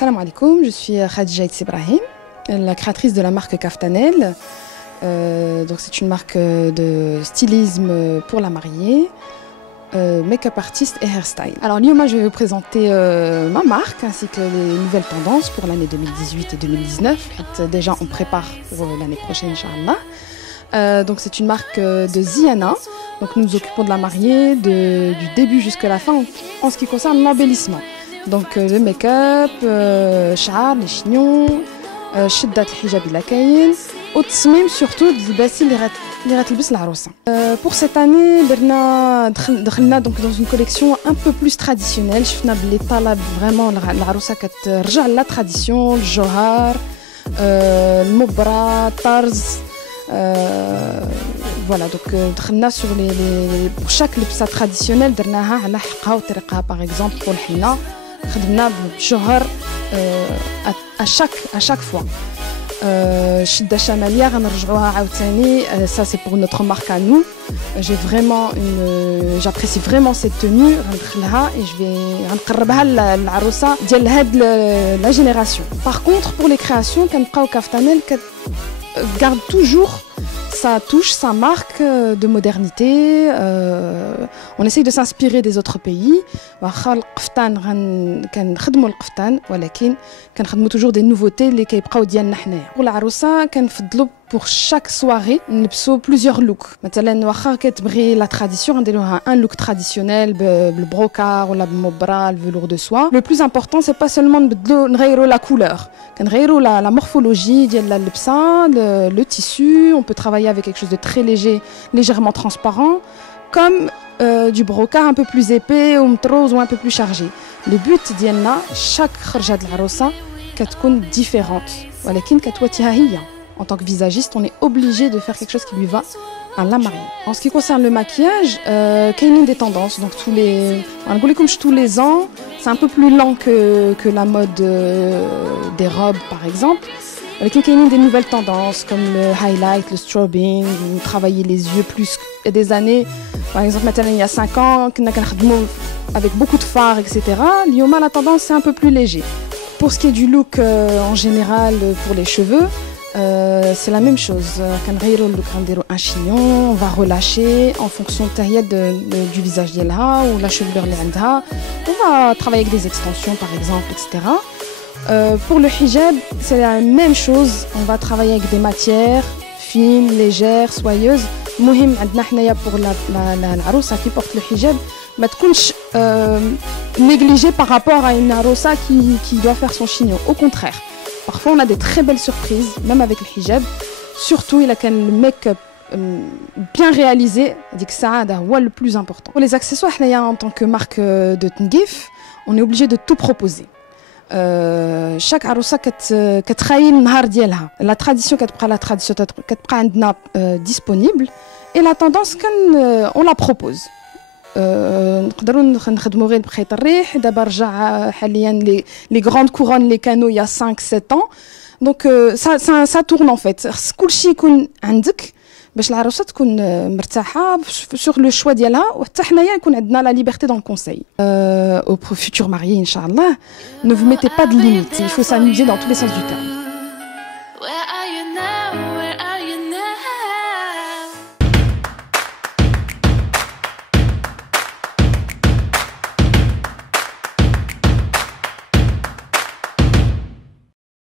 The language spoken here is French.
Salam alaikum, je suis Khadija Ibrahim, la créatrice de la marque Kaftanel. Donc c'est une marque de stylisme pour la mariée, make-up artist et hairstyle. Alors Lioma, je vais vous présenter ma marque ainsi que les nouvelles tendances pour l'année 2018 et 2019. Déjà on prépare pour l'année prochaine, Inch'Allah. Donc c'est une marque de Ziana. Donc nous nous occupons de la mariée du début jusqu'à la fin en ce qui concerne l'embellissement. Donc le make-up, char, les chignons, شدة الحجاب إلا كاين والتصميم surtout للباسي اللي غتلبس العروسة. Pour cette année دخلنا donc dans une collection un peu plus traditionnelle. شفنا بلي طلب vraiment العروسة كترجع لا tradition, الجوهر, المبرة, الطرز. Voilà, donc دخلنا sur pour chaque لبسة traditionnelle درناها على حقها وطريقها. Par exemple pour الحنة خدمنا بالجوهر à chaque fois. الشدة الشمالية غنرجعوها عاوتاني. Ça c'est pour notre marque à nous. J'apprécie vraiment cette tenue. غندخلها et غنقربها للعروسة ديال هاد la génération. Par contre pour les créations كنبقاو كافتانيل garde toujours sa touche, sa marque de modernité. On essaye de s'inspirer des autres pays. واخا القفطان كنخدموا القفطان ولكن كنخدموا toujours des nouveautés اللي كيبقاو ديالنا حنايا. والعروسه كنفضلوا pour chaque soirée نلبسوا plusieurs looks. مثلا واخا كتبغي la tradition نديروها un look traditionnel بالبروكار ولا بالمبرة, le velours de soie. Le plus important c'est pas seulement نغيروا la couleur, كنغيروا la morphologie ديال اللبسه, le tissu. On peut travailler avec quelque chose de très léger, légèrement transparent, comme du brocart un peu plus épais ou rose ou un peu plus chargé. Le but ديالنا chaque خرجة د العروسة كتكون différente ولكن كتواتيها هي. En tant que visagiste, on est obligé de faire quelque chose qui lui va à la mariée. En ce qui concerne le maquillage, كاينين des tendances. Donc tous les ans, c'est un peu plus lent que la mode des robes par exemple. Il y a des nouvelles tendances comme le highlight, le strobing, travailler les yeux plus. Il y a des années, par exemple maintenant il y a 5 ans, avec beaucoup de fards, etc. Lioma, la tendance c'est un peu plus léger. Pour ce qui est du look en général pour les cheveux, c'est la même chose. Un chignon, on va relâcher en fonction du visage d'Elha ou la chevelure d'Elha. On va travailler avec des extensions par exemple, etc. Pour le hijab, c'est la même chose. On va travailler avec des matières fines, légères, soyeuses. مهم عندنا حنايا pour la عروسة qui porte le hijab ما تكونش négligée par rapport à une عروسة qui doit faire son chignon. Au contraire, parfois on a des très belles surprises même avec le hijab. Surtout il a qu'un make-up bien réalisé, ديك الساعة هذا هو le plus important. Pour les accessoires حنايا en tant que marque de Tngif, on est obligé de tout proposer. Chaque عروسة كتخايل النهار ديالها. La tradition كتبقى عندنا disponible et la tendance on la propose. نقدروا نخدموا غير بخيط الريح. دابا رجع حاليا les grandes couronnes, les canaux il y a 5-7 ans. Donc ça tourne en fait. كلشي يكون عندك باش العروسه تكون مرتاحه sur le choix ديالها وحتى حنايا يكون عندنا la liberté dans le conseil. Aux futurs mariés, Inch'Allah, ne vous mettez pas de limites. Il faut s'amuser dans tous les sens du terme.